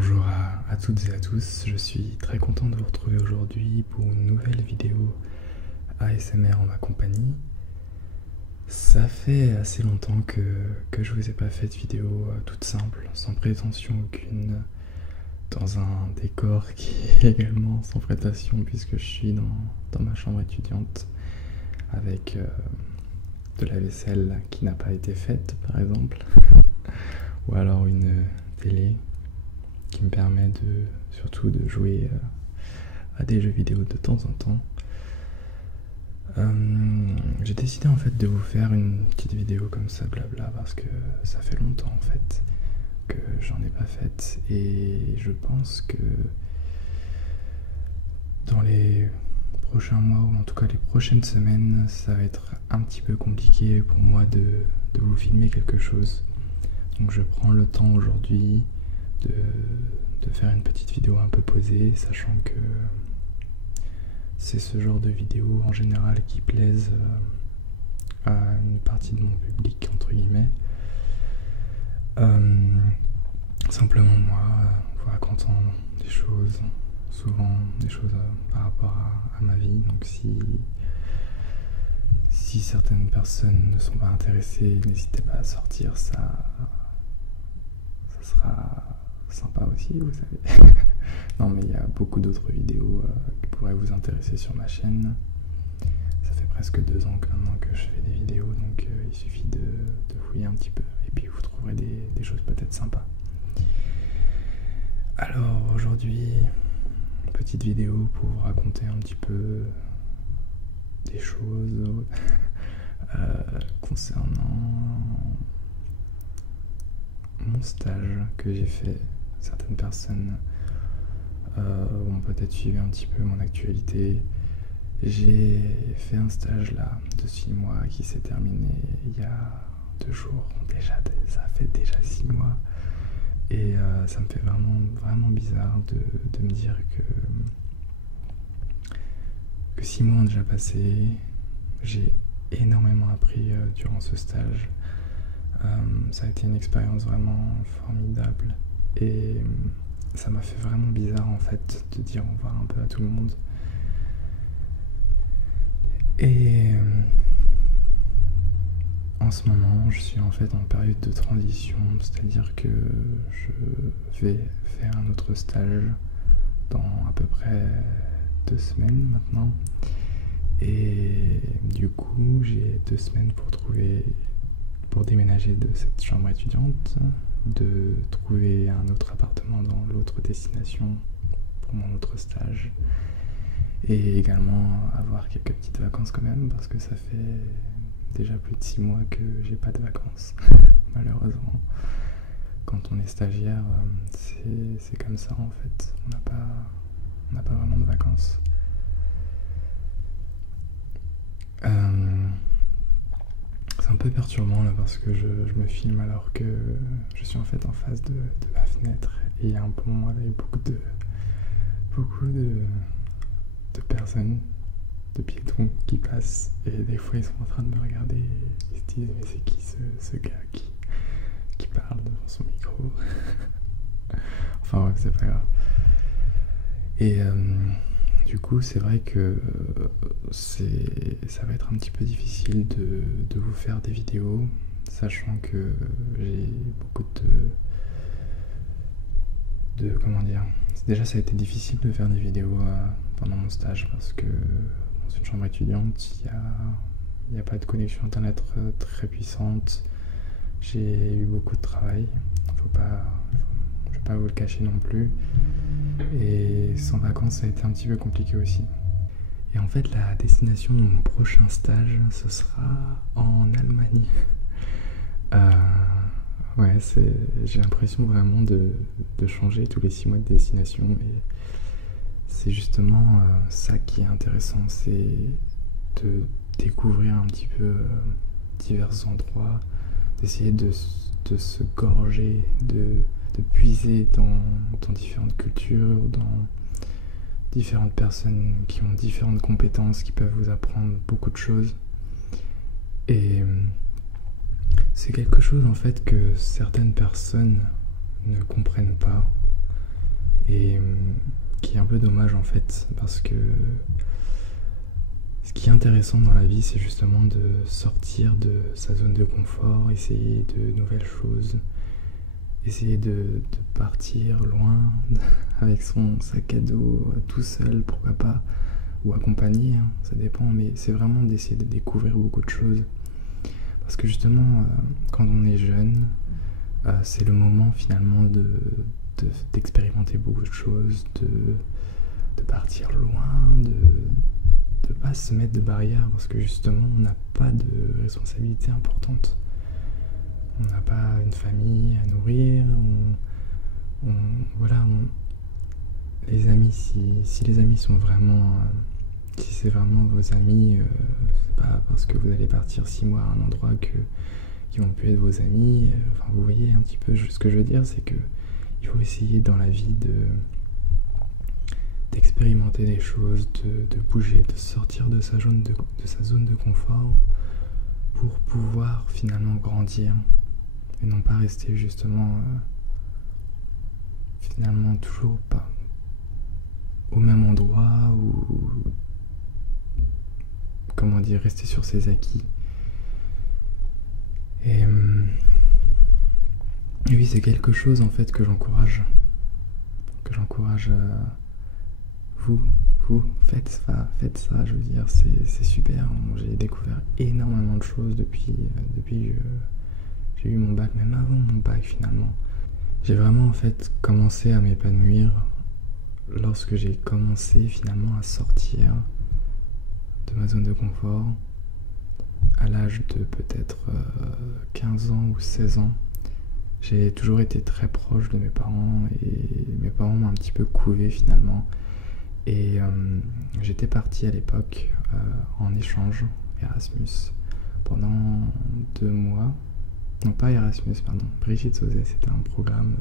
Bonjour à toutes et à tous, je suis très content de vous retrouver aujourd'hui pour une nouvelle vidéo ASMR en ma compagnie. Ça fait assez longtemps que je vous ai pas fait de vidéo toute simple, sans prétention aucune, dans un décor qui est également sans prétention puisque je suis dans ma chambre étudiante avec de la vaisselle qui n'a pas été faite par exemple, ou alors une télé qui me permet surtout de jouer à des jeux vidéo de temps en temps. J'ai décidé en fait de vous faire une petite vidéo comme ça, blabla, parce que ça fait longtemps en fait que j'en ai pas faite et je pense que dans les prochains mois ou en tout cas les prochaines semaines, ça va être un petit peu compliqué pour moi de vous filmer quelque chose. Donc je prends le temps aujourd'hui de faire une petite vidéo un peu posée, sachant que c'est ce genre de vidéo en général qui plaisent à une partie de mon public, entre guillemets. Simplement moi, vous racontant des choses, souvent des choses par rapport à ma vie. Donc si certaines personnes ne sont pas intéressées, n'hésitez pas à sortir, ça sera sympa aussi, vous savez. Non, mais il y a beaucoup d'autres vidéos qui pourraient vous intéresser sur ma chaîne. Ça fait presque 2 ans maintenant que je fais des vidéos, donc il suffit de fouiller un petit peu et puis vous trouverez des choses peut-être sympas. Alors aujourd'hui, petite vidéo pour vous raconter un petit peu des choses concernant mon stage que j'ai fait. Certaines personnes ont peut-être suivi un petit peu mon actualité. J'ai fait un stage là de 6 mois qui s'est terminé il y a 2 jours déjà. Ça fait déjà 6 mois et ça me fait vraiment bizarre de me dire que 6 mois ont déjà passé. J'ai énormément appris durant ce stage. Ça a été une expérience vraiment formidable et ça m'a fait vraiment bizarre en fait de dire au revoir un peu à tout le monde. Et en ce moment je suis en fait en période de transition, c'est-à-dire que je vais faire un autre stage dans à peu près 2 semaines maintenant et du coup j'ai 2 semaines pour déménager de cette chambre étudiante, de trouver un autre appartement dans l'autre destination pour mon autre stage et également avoir quelques petites vacances quand même parce que ça fait déjà plus de 6 mois que j'ai pas de vacances. Malheureusement, quand on est stagiaire, c'est comme ça en fait, on n'a pas vraiment de vacances. C'est un peu perturbant là parce que je me filme alors que je suis en fait en face de ma fenêtre et il y a un pont avec beaucoup de personnes, de piétons qui passent et des fois ils sont en train de me regarder et ils se disent mais c'est qui ce gars qui parle devant son micro. Enfin ouais, c'est pas grave. Et du coup, c'est vrai que ça va être un petit peu difficile de vous faire des vidéos, sachant que j'ai beaucoup de comment dire. Déjà, ça a été difficile de faire des vidéos pendant mon stage parce que dans une chambre étudiante, il n'y a pas de connexion internet très puissante. J'ai eu beaucoup de travail. Je vais pas vous le cacher non plus. Et sans vacances, ça a été un petit peu compliqué aussi. Et en fait, la destination de mon prochain stage, ce sera en Allemagne. Ouais, j'ai l'impression vraiment de changer tous les 6 mois de destination. Et c'est justement ça qui est intéressant, c'est de découvrir un petit peu divers endroits, d'essayer de se gorger, de puiser dans différentes cultures, dans différentes personnes qui ont différentes compétences, qui peuvent vous apprendre beaucoup de choses. Et c'est quelque chose en fait que certaines personnes ne comprennent pas. et qui est un peu dommage en fait, parce que ce qui est intéressant dans la vie, c'est justement de sortir de sa zone de confort, essayer de nouvelles choses, essayer de partir loin avec son sac à dos tout seul, pourquoi pas, ou accompagné, hein, ça dépend, mais c'est vraiment d'essayer de découvrir beaucoup de choses. Parce que justement, quand on est jeune, c'est le moment finalement d'expérimenter beaucoup de choses, de partir loin, de ne pas se mettre de barrières, parce que justement, on n'a pas de responsabilité importante. On n'a pas une famille à nourrir, les amis, si les amis sont vraiment... si c'est vraiment vos amis, c'est pas parce que vous allez partir 6 mois à un endroit qui vont plus être vos amis. Enfin, vous voyez un petit peu ce que je veux dire, c'est que il faut essayer dans la vie d'expérimenter des choses, de bouger, de sortir de sa zone de confort pour pouvoir finalement grandir et non pas rester justement finalement toujours pas au même endroit ou comment dire, rester sur ses acquis. Et oui, c'est quelque chose en fait que j'encourage vous faites ça, je veux dire, c'est super. J'ai découvert énormément de choses depuis que j'ai eu mon bac, même avant mon bac finalement. J'ai vraiment en fait commencé à m'épanouir lorsque j'ai commencé finalement à sortir de ma zone de confort à l'âge de peut-être 15 ans ou 16 ans. J'ai toujours été très proche de mes parents et mes parents m'ont un petit peu couvé finalement. Et j'étais parti à l'époque en échange Erasmus pendant 2 mois. Non, pas Erasmus, pardon. Brigitte Sauzet, c'était un programme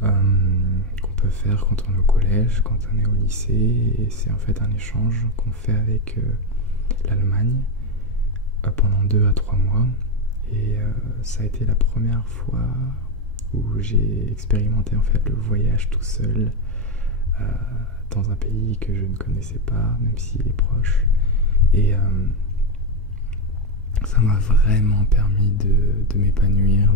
qu'on peut faire quand on est au collège, quand on est au lycée. Et c'est en fait un échange qu'on fait avec l'Allemagne pendant 2 à 3 mois. Et ça a été la première fois où j'ai expérimenté en fait le voyage tout seul dans un pays que je ne connaissais pas, même s'il est proche. Et ça m'a vraiment permis de m'épanouir,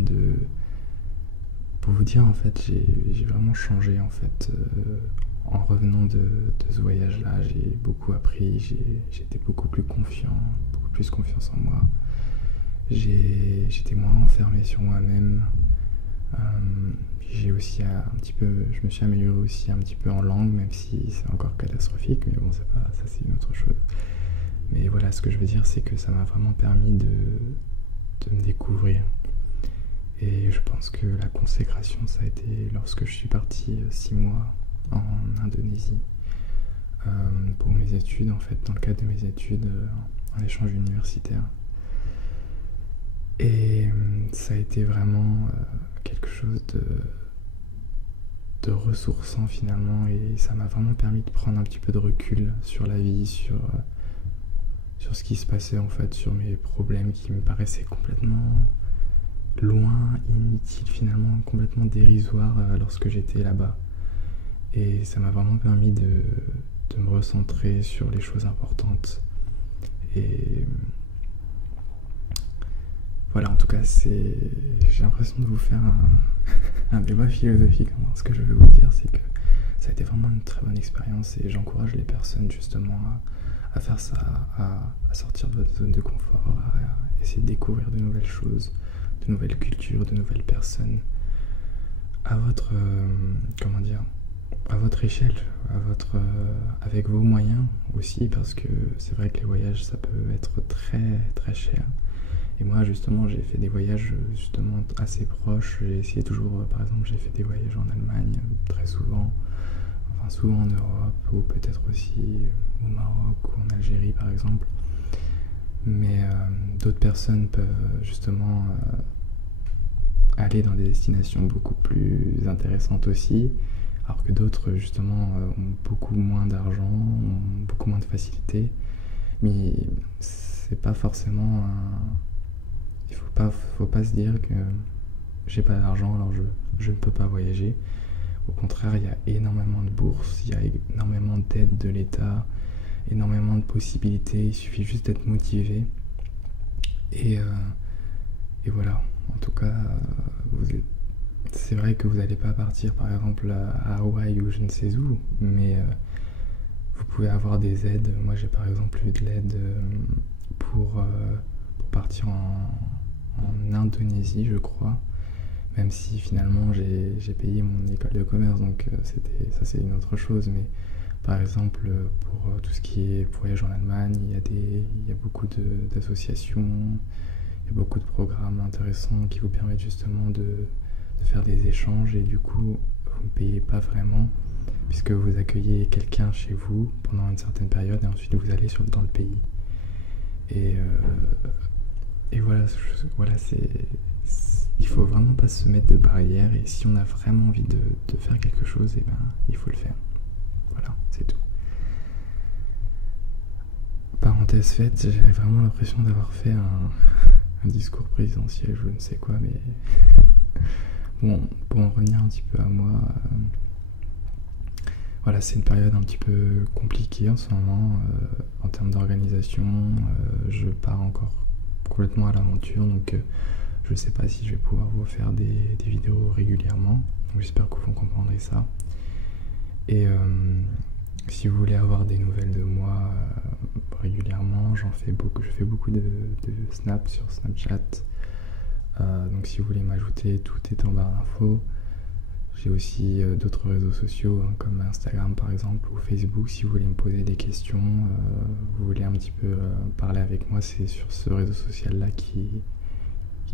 pour vous dire en fait, j'ai vraiment changé en fait en revenant de ce voyage-là. J'ai beaucoup appris, j'étais beaucoup plus confiance en moi. J'étais moins enfermé sur moi-même. J'ai aussi je me suis amélioré aussi un petit peu en langue, même si c'est encore catastrophique, mais bon, ça c'est une autre chose. Mais voilà, ce que je veux dire, c'est que ça m'a vraiment permis de me découvrir. Et je pense que la consécration, ça a été lorsque je suis parti 6 mois en Indonésie pour mes études, en fait, dans le cadre de mes études en échange universitaire. Et ça a été vraiment quelque chose de ressourçant finalement, et ça m'a vraiment permis de prendre un petit peu de recul sur la vie, sur ce qui se passait en fait, sur mes problèmes qui me paraissaient complètement loin, inutiles finalement, complètement dérisoires lorsque j'étais là-bas. Et ça m'a vraiment permis de me recentrer sur les choses importantes. Et voilà, en tout cas, j'ai l'impression de vous faire un débat philosophique. Ce que je veux vous dire, c'est que ça a été vraiment une très bonne expérience et j'encourage les personnes justement à faire ça, à sortir de votre zone de confort, à essayer de découvrir de nouvelles choses, de nouvelles cultures, de nouvelles personnes, à votre, à votre échelle, avec vos moyens aussi, parce que c'est vrai que les voyages, ça peut être très très cher. Et moi justement j'ai fait des voyages justement assez proches. J'ai essayé toujours, par exemple j'ai fait des voyages en Allemagne très souvent, enfin souvent en Europe, ou peut-être aussi au Maroc ou en Algérie par exemple. Mais d'autres personnes peuvent justement aller dans des destinations beaucoup plus intéressantes aussi, alors que d'autres justement ont beaucoup moins d'argent, ont beaucoup moins de facilité. Mais c'est pas forcément il faut pas se dire que j'ai pas d'argent alors je ne peux pas voyager. Au contraire, il y a énormément de bourses, il y a énormément d'aides de l'État, énormément de possibilités, il suffit juste d'être motivé. Et voilà, en tout cas, c'est vrai que vous n'allez pas partir par exemple à Hawaï ou je ne sais où, mais vous pouvez avoir des aides. Moi j'ai par exemple eu de l'aide pour partir en Indonésie, je crois, même si finalement j'ai payé mon école de commerce, donc ça c'est une autre chose. Mais par exemple pour tout ce qui est voyage en Allemagne, il y a beaucoup d'associations, il y a beaucoup de programmes intéressants qui vous permettent justement de faire des échanges, et du coup vous ne payez pas vraiment puisque vous accueillez quelqu'un chez vous pendant une certaine période et ensuite vous allez dans le pays. Et voilà, il faut vraiment pas se mettre de barrières, et si on a vraiment envie de faire quelque chose, et ben il faut le faire. Voilà, c'est tout. Parenthèse faite, j'avais vraiment l'impression d'avoir fait un discours présidentiel, je ne sais quoi, mais bon, pour en revenir un petit peu à moi, voilà, c'est une période un petit peu compliquée en ce moment, en termes d'organisation. Je pars encore complètement à l'aventure, donc je ne sais pas si je vais pouvoir vous faire des vidéos régulièrement, donc j'espère que vous comprendrez ça. Et si vous voulez avoir des nouvelles de moi régulièrement, je fais beaucoup de snaps sur Snapchat. Donc si vous voulez m'ajouter, tout est en barre d'infos. J'ai aussi d'autres réseaux sociaux, hein, comme Instagram par exemple, ou Facebook. Si vous voulez me poser des questions, vous voulez un petit peu parler avec moi, c'est sur ce réseau social là qu'il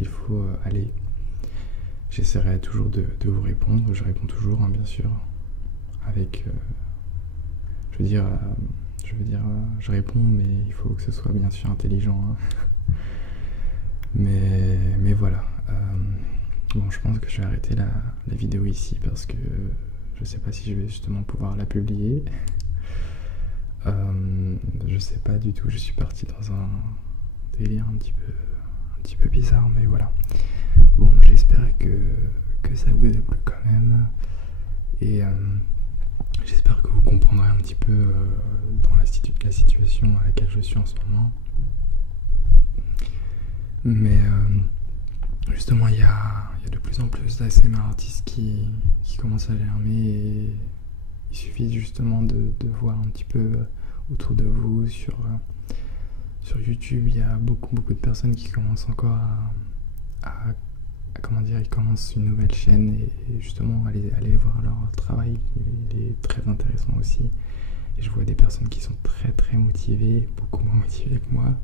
faut aller. J'essaierai toujours de vous répondre, je réponds toujours, hein, bien sûr, avec je réponds, mais il faut que ce soit bien sûr intelligent, hein. mais voilà. Bon, je pense que je vais arrêter la vidéo ici parce que je sais pas si je vais justement pouvoir la publier. Je sais pas du tout, je suis parti dans un délire un petit peu bizarre, mais voilà. Bon, j'espère que ça vous a plu quand même, et j'espère que vous comprendrez un petit peu dans la situation à laquelle je suis en ce moment. Mais justement, il y a de plus en plus d'ASMR artistes qui commencent à germer, et il suffit justement de voir un petit peu autour de vous. Sur YouTube, il y a beaucoup de personnes qui commencent encore ils commencent une nouvelle chaîne, et justement aller voir leur travail, il est très intéressant aussi. Et je vois des personnes qui sont très motivées, beaucoup moins motivées que moi.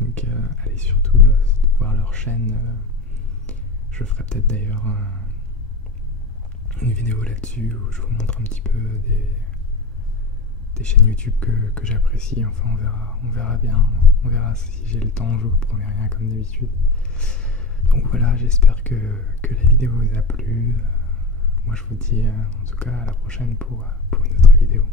Donc allez surtout voir leur chaîne. Je ferai peut-être d'ailleurs une vidéo là-dessus où je vous montre un petit peu des chaînes YouTube que j'apprécie. Enfin, on verra bien. On verra si j'ai le temps, je vous promets rien comme d'habitude. Donc voilà, j'espère que la vidéo vous a plu. Moi je vous dis en tout cas à la prochaine pour une autre vidéo.